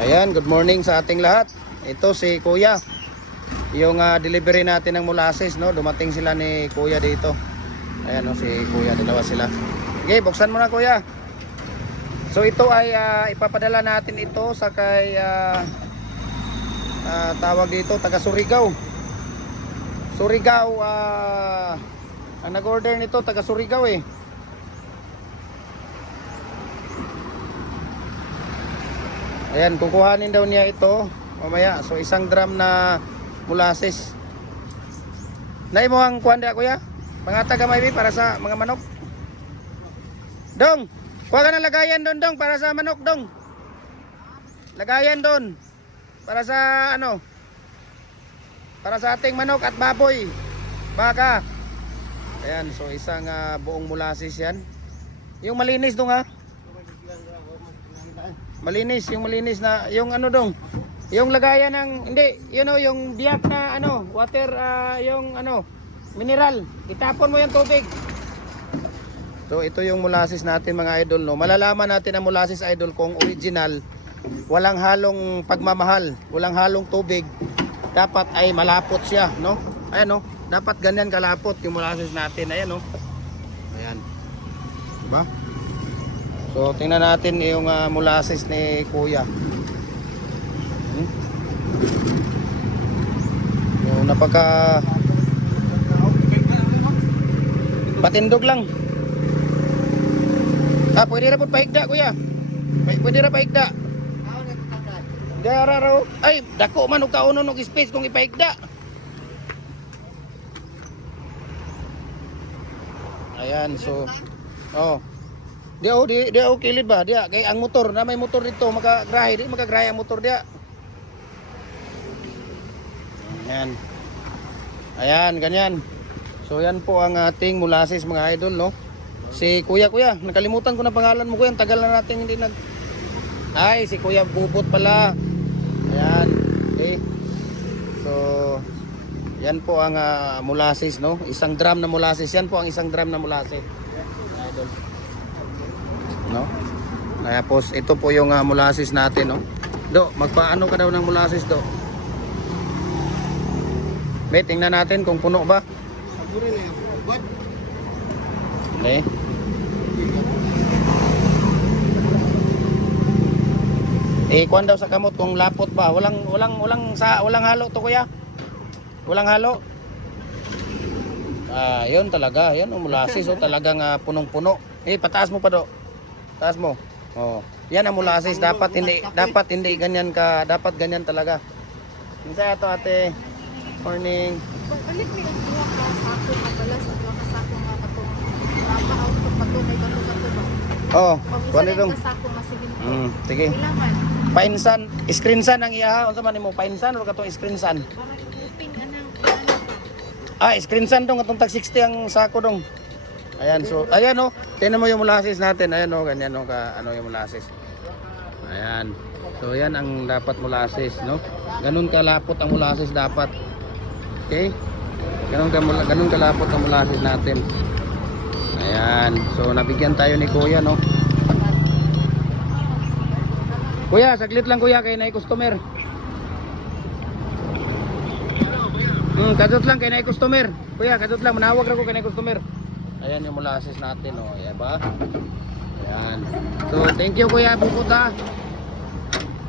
Ayan, good morning sa ating lahat. Ito si Kuya. Yung delivery natin ng molasses, no? Dumating sila ni Kuya dito. Ayan, no, si Kuya, dalawa sila. Okay, buksan mo na, Kuya. So ito ay ipapadala natin ito sa kay tawag dito, taga Surigao. Surigao, ang nag-order nito taga Surigao eh. Ayan, kukuhanin daw niya ito mamaya. So isang drum na molasses. Nay mo ang kuhan dia, Kuya? Mga taga maybe para sa mga manok. Dong, kuha ka ng lagayan doon, Dong, para sa manok, Dong. Lagayan doon para sa ano, para sa ating manok at baboy, baka. Ayan, so isang buong molasses yan. Yung malinis dong ha. Malinis, yung malinis na, yung ano dong, yung lagayan ng, hindi, you know, yung biyak na ano, water, yung ano, mineral, itapon mo yung tubig. So ito yung molasses natin mga idol, no. Malalaman natin ang molasses, idol, kung original, walang halong pagmamahal, walang halong tubig, dapat ay malapot siya, no. Ayan, no, dapat ganyan kalapot yung molasses natin. Ayan, no. Ayan, diba? So tingnan natin yung molasses ni Kuya. So, napaka patindog lang. Pwede ra po paigda, Kuya. Pwede ra paigda. Dara. Ay, dako man og kaunon og space kung ipaigda. Ayan, so di kilid ba dia kay ang motor na may motor dito magagrahe ang motor dia. Ayan, ganyan. So yan po ang ating molasses mga idol, no. Si Kuya, nakalimutan ko na pangalan mo, Kuya. Tagal na natin hindi ay, si Kuya Bubot pala. Ayan. Okay. So yan po ang molasses, no. Isang drum na molasses. Yan po ang isang drum na molasses. Idol. No? Kaya po ito po yung molasses natin, no. Do, magpaano ka daw ng molasses, Do? May tingnan natin kung puno ba. Okay. Kuwan daw sa kamot kung lapot ba. Walang halo to, Kuya. Walang halo. Yun talaga, yan ang molasses, talagang punong-puno. Pataas mo pa, Do. Taas mo. Yan ang molasses, dapat hindi ganyan ka, dapat ganyan talaga. Minsan ito, ate. Morning. Balik mi ang duwa ka sako kabala sa duwa ka sako nga katong apa auto patunay kato ba. Kuan itong. Sako masigin. Sige. Kailangan. Painsan, screensan ang iyaha. Unsa man nimo painsan o katong screensan? Para ipin anang screensan dong atong tag 60 ang sako dong. Ayan, so ayan, tingnan mo yung molasses natin. Ayan, ganyan yung molasses. Ayan. So yan ang dapat molasses, no. Ganun kalapot ang molasses dapat. Okay? Ganun kalapot ang molasses natin. Ayan. So nabigyan tayo ni Kuya, no. Kuya, saglit lang, Kuya, kay nay customer. Kadot lang kay nay customer. Kuya, kadot lang, manawag ra ko kay nay customer. Ayan yung molasses natin, Ayan ba? Ayan. So thank you, Kuya Bubot, ha.